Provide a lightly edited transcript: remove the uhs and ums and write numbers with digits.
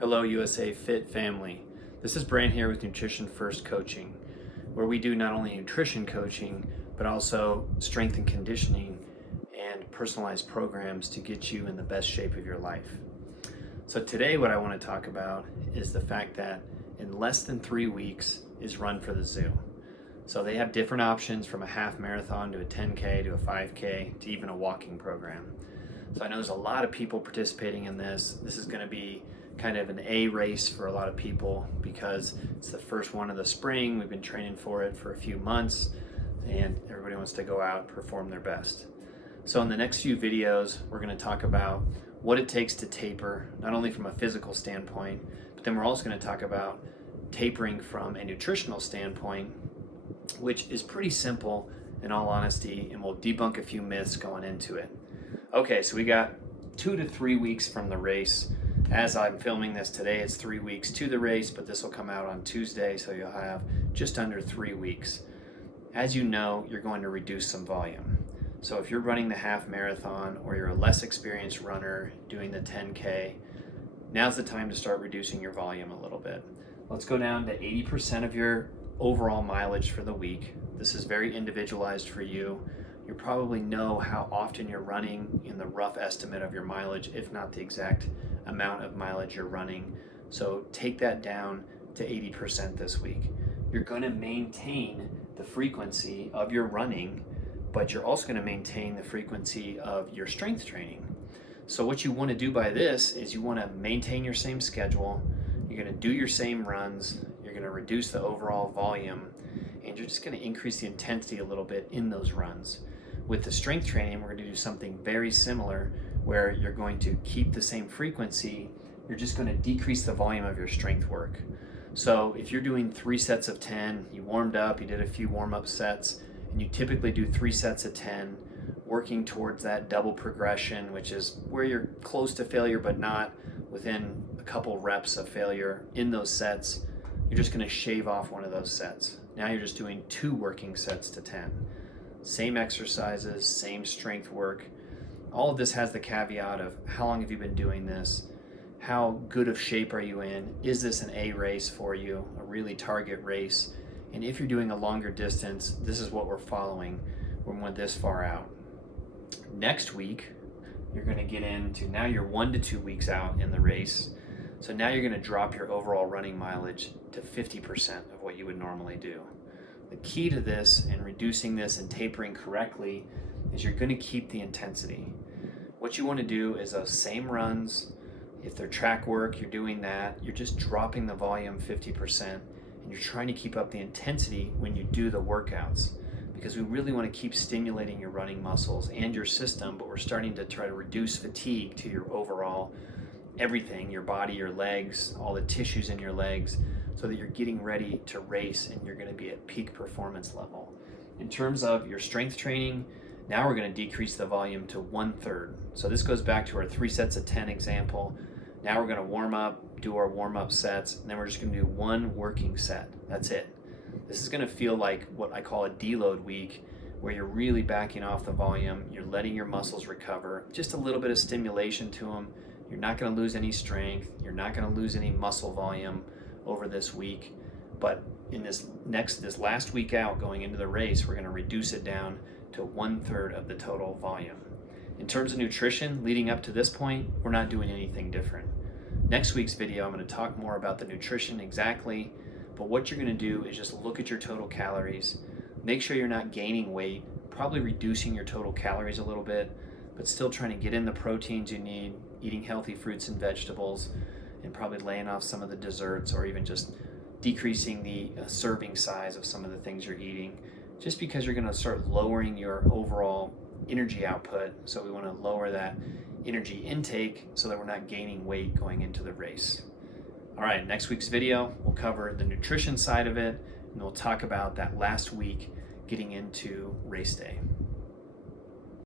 Hello USAFIT family. This is Brant here with Nutrition First Coaching, where we do not only nutrition coaching, but also strength and conditioning and personalized programs to get you in the best shape of your life. So today what I want to talk about is the fact that in less than 3 weeks is Run for the Zoo. So they have different options from a half marathon to a 10K to a 5K to even a walking program. So I know there's a lot of people participating in this. This is going to be kind of an A race for a lot of people because it's the first one of the spring. We've been training for it for a few months and everybody wants to go out and perform their best. So in the next few videos, we're going to talk about what it takes to taper, not only from a physical standpoint, but then we're also going to talk about tapering from a nutritional standpoint, which is pretty simple in all honesty, and we'll debunk a few myths going into it. Okay, so we got 2 to 3 weeks from the race. As I'm filming this today, it's 3 weeks to the race, but this will come out on Tuesday, so you'll have just under 3 weeks. As you know, you're going to reduce some volume. So if you're running the half marathon or you're a less experienced runner doing the 10K, now's the time to start reducing your volume a little bit. Let's go down to 80% of your overall mileage for the week. This is very individualized for you. You probably know how often you're running in the rough estimate of your mileage, if not the exact amount of mileage you're running. So take that down to 80% this week. You're going to maintain the frequency of your running, but you're also going to maintain the frequency of your strength training. So what you want to do by this is you want to maintain your same schedule. You're going to do your same runs. You're going to reduce the overall volume, and you're just going to increase the intensity a little bit in those runs. With the strength training, we're going to do something very similar where you're going to keep the same frequency. You're just going to decrease the volume of your strength work. So if you're doing 3 sets of 10, you warmed up, you did a few warm-up sets, and you typically do 3 sets of 10, working towards that double progression, which is where you're close to failure but not within a couple reps of failure in those sets. You're just going to shave off one of those sets. Now you're just doing 2 working sets to 10. Same exercises, same strength work. All of this has the caveat of how long have you been doing this? How good of shape are you in? Is this an A race for you, a really target race? And if you're doing a longer distance, this is what we're following when we're this far out. Next week, you're going to get into, now you're 1 to 2 weeks out in the race. So now you're going to drop your overall running mileage to 50% of what you would normally do. The key to this and reducing this and tapering correctly is you're going to keep the intensity. What you want to do is those same runs. If they're track work, you're doing that. You're just dropping the volume 50%, and you're trying to keep up the intensity when you do the workouts, because we really want to keep stimulating your running muscles and your system, but we're starting to try to reduce fatigue to your overall everything, your body, your legs, all the tissues in your legs, so that you're getting ready to race and you're going to be at peak performance level. In terms of your strength training, now we're going to decrease the volume to 1/3. So this goes back to our 3 sets of 10 example. Now we're going to warm up, do our warm-up sets, and then we're just going to do 1 working set. That's it. This is going to feel like what I call a deload week, where you're really backing off the volume, you're letting your muscles recover, just a little bit of stimulation to them. You're not going to lose any strength, you're not going to lose any muscle volume over this week, but in this last week out going into the race, we're going to reduce it down to 1/3 of the total volume. In terms of nutrition, leading up to this point, we're not doing anything different. Next week's video, I'm going to talk more about the nutrition exactly, but what you're going to do is just look at your total calories, make sure you're not gaining weight, probably reducing your total calories a little bit, but still trying to get in the proteins you need, eating healthy fruits and vegetables, and probably laying off some of the desserts, or even just decreasing the serving size of some of the things you're eating, just because you're going to start lowering your overall energy output. So we want to lower that energy intake so that we're not gaining weight going into the race. All right, next week's video, we'll cover the nutrition side of it, and we'll talk about that last week getting into race day.